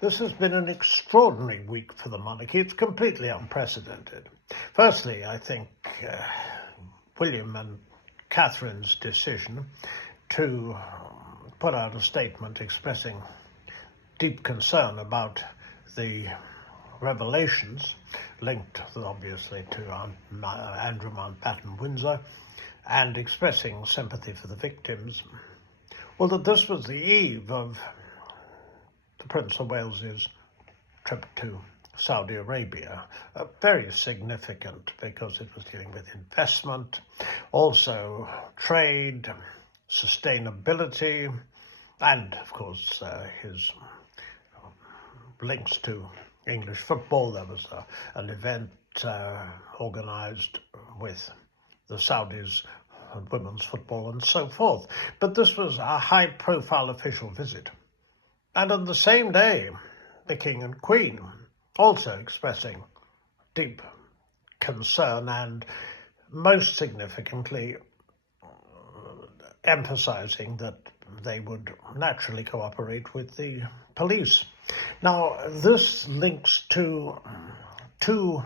This has been an extraordinary week for the monarchy. It's completely unprecedented. Firstly, I think William and Catherine's decision to put out a statement expressing deep concern about the revelations linked obviously to Andrew Mountbatten-Windsor and expressing sympathy for the victims. Well, that this was the eve of the Prince of Wales's trip to Saudi Arabia, very significant because it was dealing with investment, also trade, sustainability, and of course his links to English football. There was an event organised with the Saudis and women's football and so forth. But this was a high-profile official visit. And on the same day, the King and Queen also expressing deep concern and most significantly emphasizing that they would naturally cooperate with the police. Now, this links to two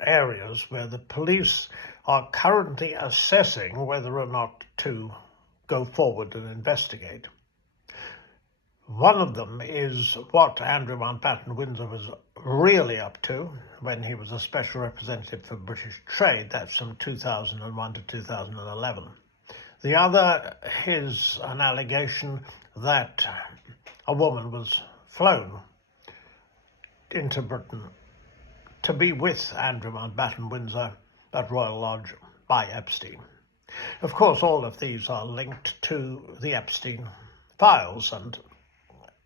areas where the police are currently assessing whether or not to go forward and investigate. One of them is what Andrew Mountbatten-Windsor was really up to when he was a special representative for British trade. That's from 2001 to 2011. The other is an allegation that a woman was flown into Britain to be with Andrew Mountbatten-Windsor at Royal Lodge by Epstein. Of course, all of these are linked to the Epstein files, and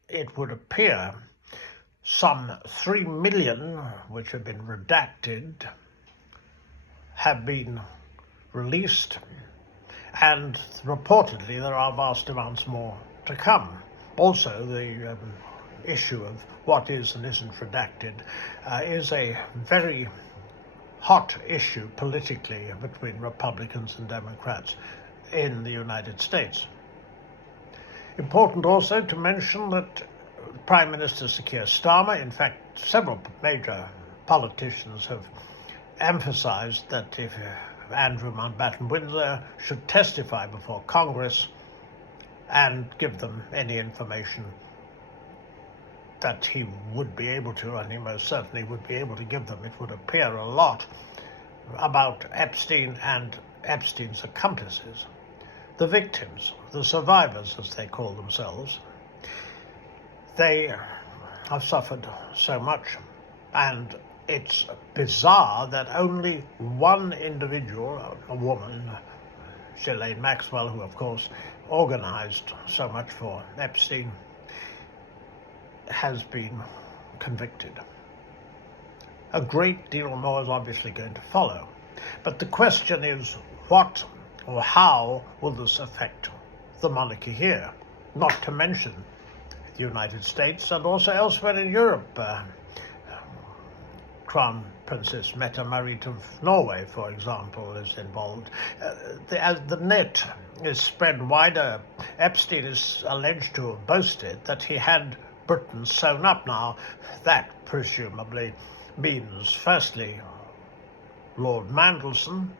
it would appear some 3 million, which have been redacted, have been released, and reportedly there are vast amounts more to come. Also, the issue of what is and isn't redacted is a very hot issue politically between Republicans and Democrats in the United States. Important also to mention that Prime Minister Sir Keir Starmer, in fact, several major politicians have emphasized that if Andrew Mountbatten-Windsor should testify before Congress and give them any information that he would be able to, and he most certainly would be able to give them, it would appear a lot about Epstein and Epstein's accomplices. The victims, the survivors as they call themselves, they have suffered so much, and it's bizarre that only one individual, a woman, Ghislaine Maxwell, who of course organized so much for Epstein, has been convicted. A great deal more is obviously going to follow, but the question is what or how will this affect the monarchy here? Not to mention the United States and also elsewhere in Europe. Crown Princess Mette-Marit of Norway, for example, is involved. As the net is spread wider, Epstein is alleged to have boasted that he had Britain sewn up. Now, that presumably means, firstly, Lord Mandelson,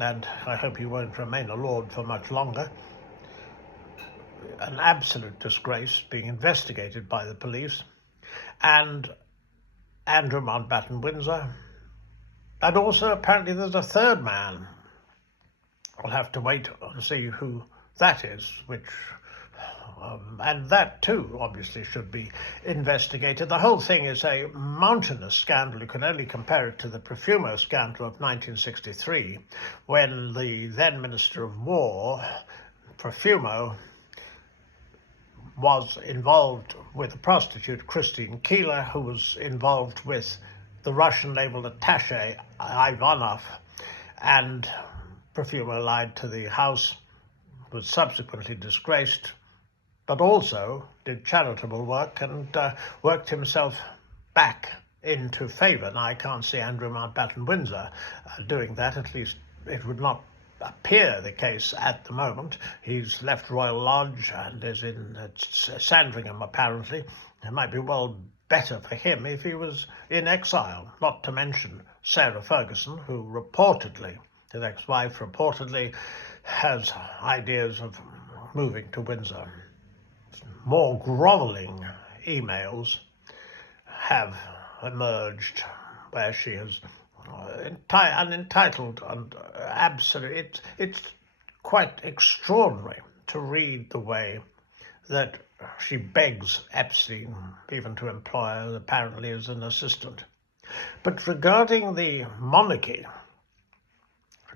and I hope he won't remain a lord for much longer, an absolute disgrace, being investigated by the police, and Andrew Mountbatten-Windsor, and also apparently there's a third man. We'll have to wait and see who that is, and that too obviously should be investigated. The whole thing is a mountainous scandal. You can only compare it to the Profumo scandal of 1963, when the then Minister of War, Profumo, was involved with a prostitute, Christine Keeler, who was involved with the Russian naval attaché, Ivanov, and Profumo lied to the House, was subsequently disgraced, but also did charitable work and worked himself back into favour. Now, I can't see Andrew Mountbatten-Windsor doing that. At least it would not appear the case at the moment. He's left Royal Lodge and is in Sandringham, apparently. It might be well better for him if he was in exile, not to mention Sarah Ferguson, who reportedly, his ex-wife reportedly, has ideas of moving to Windsor. More grovelling emails have emerged where she has unentitled and absolute. It's quite extraordinary to read the way that she begs Epstein even to employ her apparently as an assistant. But regarding the monarchy,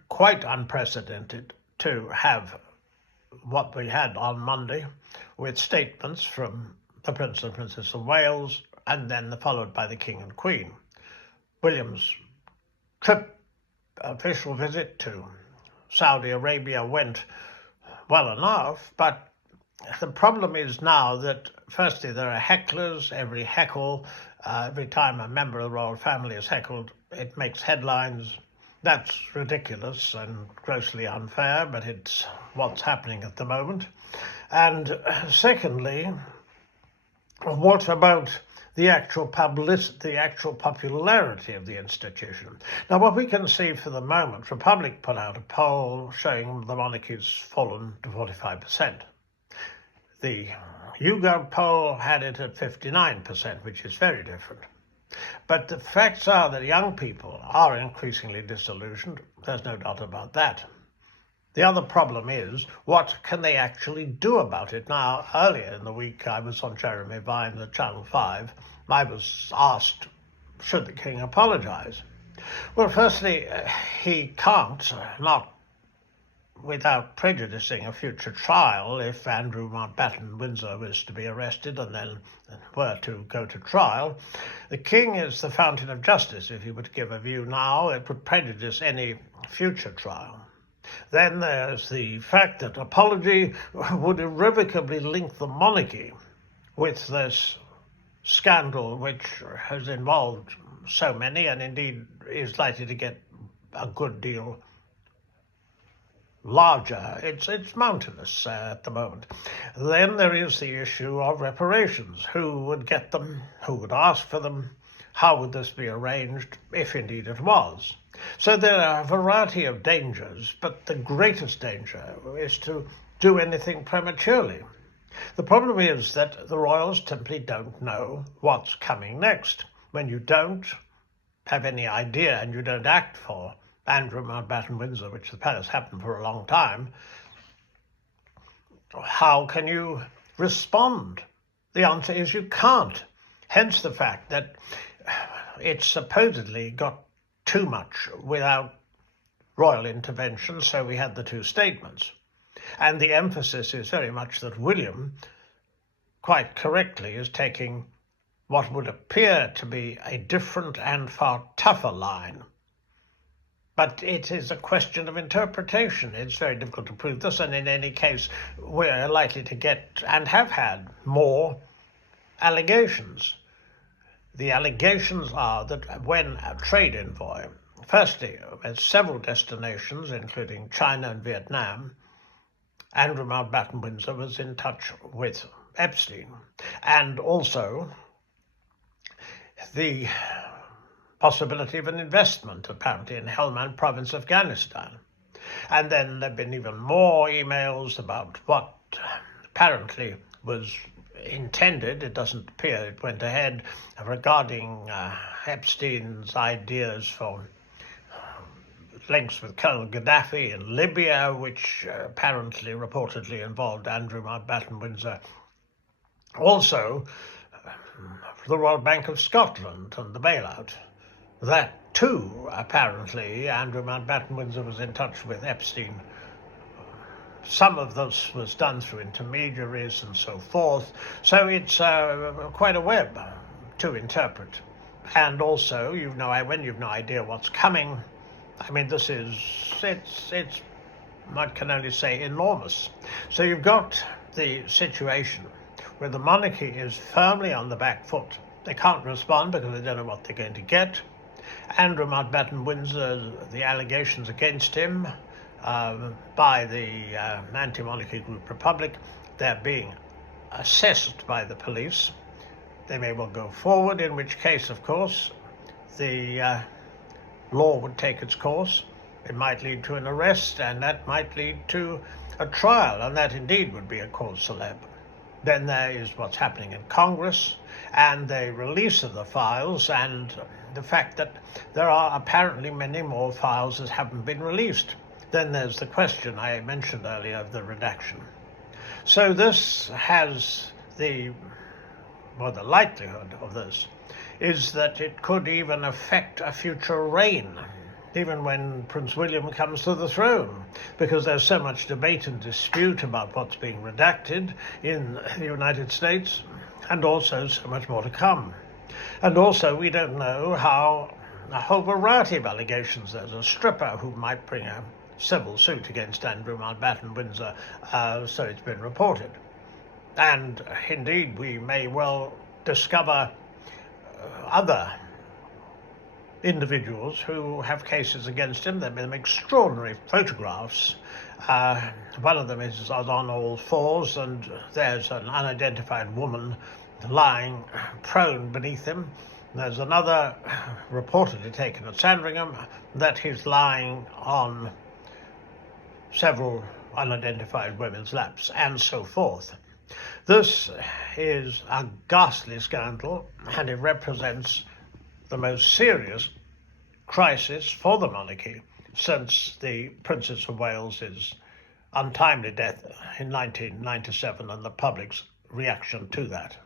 quite unprecedented to have what we had on Monday with statements from the Prince and Princess of Wales and then followed by the King and Queen. William's official visit to Saudi Arabia went well enough, but the problem is now that, firstly, there are hecklers. Every heckle, every time a member of the royal family is heckled, it makes headlines. That's ridiculous and grossly unfair, but it's what's happening at the moment. And secondly, what about the actual publicity, the actual popularity of the institution? Now, what we can see for the moment, Republic put out a poll showing the monarchy's fallen to 45%. The YouGov poll had it at 59%, which is very different. But the facts are that young people are increasingly disillusioned. There's no doubt about that. The other problem is, what can they actually do about it? Now, earlier in the week, I was on Jeremy Vine at Channel 5. I was asked, should the king apologise? Well, firstly, he can't, not without prejudicing a future trial if Andrew Mountbatten-Windsor was to be arrested and then were to go to trial. The king is the fountain of justice. If he would give a view now, it would prejudice any future trial. Then there's the fact that apology would irrevocably link the monarchy with this scandal, which has involved so many and indeed is likely to get a good deal larger. It's mountainous at the moment. Then there is the issue of reparations. Who would get them? Who would ask for them? How would this be arranged, if indeed it was? So there are a variety of dangers, but the greatest danger is to do anything prematurely. The problem is that the royals simply don't know what's coming next. When you don't have any idea and you don't act for Andrew Mountbatten-Windsor, which has happened for a long time, how can you respond? The answer is you can't. Hence the fact that it supposedly got too much without royal intervention, so we had the two statements. And the emphasis is very much that William, quite correctly, is taking what would appear to be a different and far tougher line. But it is a question of interpretation. It's very difficult to prove this, and in any case, we're likely to get, and have had, more allegations. The allegations are that when a trade envoy, firstly, at several destinations, including China and Vietnam, Andrew Mountbatten-Windsor was in touch with Epstein, and also the possibility of an investment, apparently, in Helmand province, Afghanistan. And then there have been even more emails about what apparently was intended, it doesn't appear it went ahead, regarding Epstein's ideas for links with Colonel Gaddafi in Libya, which apparently reportedly involved Andrew Mountbatten-Windsor. Also, the Royal Bank of Scotland and the bailout. That too, apparently, Andrew Mountbatten-Windsor was in touch with Epstein. Some of this was done through intermediaries and so forth. So it's quite a web to interpret. And also, when you've no idea what's coming, I mean, it's I can only say enormous. So you've got the situation where the monarchy is firmly on the back foot. They can't respond because they don't know what they're going to get. Andrew Mountbatten-Windsor, the allegations against him by the anti-monarchy group Republic. They're being assessed by the police. They may well go forward, in which case, of course, the law would take its course. It might lead to an arrest, and that might lead to a trial, and that indeed would be a cause célèbre. Then there is what's happening in Congress, and the release of the files, and the fact that there are apparently many more files that haven't been released. Then there's the question I mentioned earlier of the redaction. So this has the likelihood of this is that it could even affect a future reign, even when Prince William comes to the throne, because there's so much debate and dispute about what's being redacted in the United States, and also so much more to come. And also we don't know how a whole variety of allegations. There's a stripper who might bring a civil suit against Andrew Mountbatten-Windsor, so it's been reported. And indeed we may well discover other individuals who have cases against him. There have been extraordinary photographs. One of them is on all fours, and there's an unidentified woman lying prone beneath him. There's another reportedly taken at Sandringham that he's lying on several unidentified women's laps, and so forth. This is a ghastly scandal, and it represents the most serious crisis for the monarchy since the Princess of Wales's untimely death in 1997 and the public's reaction to that.